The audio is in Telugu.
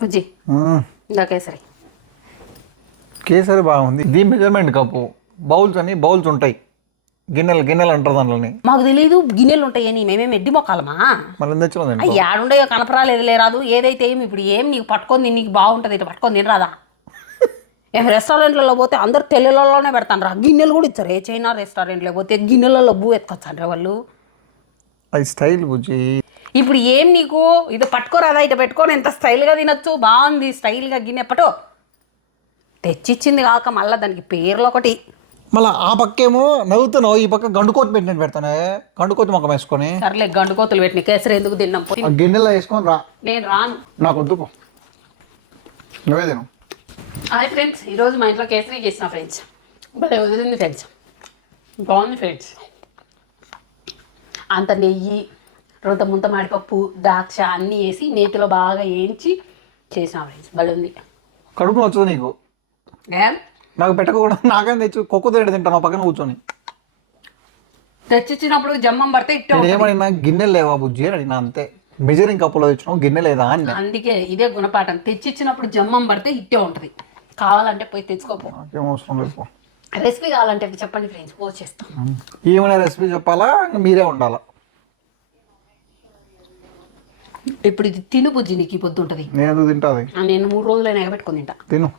బుజ్జి కేసరి. కేసరి బాగుంది. ఇది మెజర్మెంట్ కప్పు. బౌల్స్ అని బౌల్స్ ఉంటాయి. గిన్నెలు గిన్నెలు అంటారు దాంట్లోని. మాకు తెలియదు గిన్నెలు ఉంటాయని. మేమేం ఎడ్డి మొక్కలమా? మళ్ళీ తెచ్చుకుందండి ఆడుండయో కనపరాలేదు లేరాదు. ఏదైతే ఏమి ఇప్పుడు ఏం నీకు పట్టుకొని నీకు బాగుంటుంది ఇటు పట్టుకొని తినరాదా? ఏం రెస్టారెంట్లలో పోతే అందరు తెల్లలలోనే పెడతాను రా గిన్నెలు కూడా ఇచ్చారు. ఏ చైనా రెస్టారెంట్లో పోతే గిన్నెలలో బూ ఎత్తుకొచ్చాను వాళ్ళు? అది స్టైల్ బుజ్జి. ఇప్పుడు ఏం నీకు? ఇది పట్టుకోరాదా? ఇటు పెట్టుకొని ఎంత స్టైల్గా తినొచ్చు? బాగుంది స్టైల్గా గిన్నె పట్టు. తెచ్చిచ్చింది కాక మళ్ళీ దానికి పేర్లు ఒకటి. మళ్ళీ ఆ పక్కేమో నవ్వుతున్నావు. ఈ పక్క గండుకోత పెట్టినట్టు పెడతానే. గండుకోత మొక్క వేసుకొని. సర్లే గండు కోతులు పెట్టిన. కేసరి ఎందుకు తిన్నాం? ఆ గిన్నెలో వేసుకొని రా. నేను రాను. నాకు వద్దు పో. నువ్వే తిను. హాయ్ ఫ్రెండ్స్ ఈరోజు మా ఇంట్లో కేసరి చేసిన ఫ్రెండ్స్. భలే వదిలింది ఫ్రెండ్స్. బాగుంది ఫ్రెండ్స్. అంత నెయ్యి రొంత ముంత మాడిపప్పు ద్రాక్ష అన్నీ వేసి నేతిలో బాగా వేయించి చేసిన ఫ్రెండ్స్. భలే ఉంది. కడుపు నచ్చదు నీకు? ఏం? నాకు పెట్టకుండా నాకేం తెచ్చు కుక్క తింటే తింటాను పక్కన కూర్చొని. తెచ్చిచ్చినప్పుడు జమ్మం పడితే ఇట్టే. ఏమడినా గిన్నెలు లేవా బుజ్జి? అని అడిగినా అంతే. మెజరింగ్ కప్పులో తెచ్చినావు గిన్నె లేదా అని అందుకే ఇదే గుణపాఠం. తెచ్చిచ్చినప్పుడు జమ్మం పడితే ఇట్టే ఉంటుంది. కావాలంటే పోయి తెచ్చుకోపో. నాకేం అవసరం లేదు. రెసిపీ కావాలంటే చెప్పండి ఫ్రెండ్స్. పోస్ట్ చేస్తాం. ఏమైనా రెసిపీ చెప్పాలా? మీరే ఉండాలా ఇప్పుడు ఇది తిను బుజ్జి నీకు పొద్దు ఉంటుంది. నేను నేను మూడు రోజులైనా ఎగబెట్టుకొని తింటా. తిను.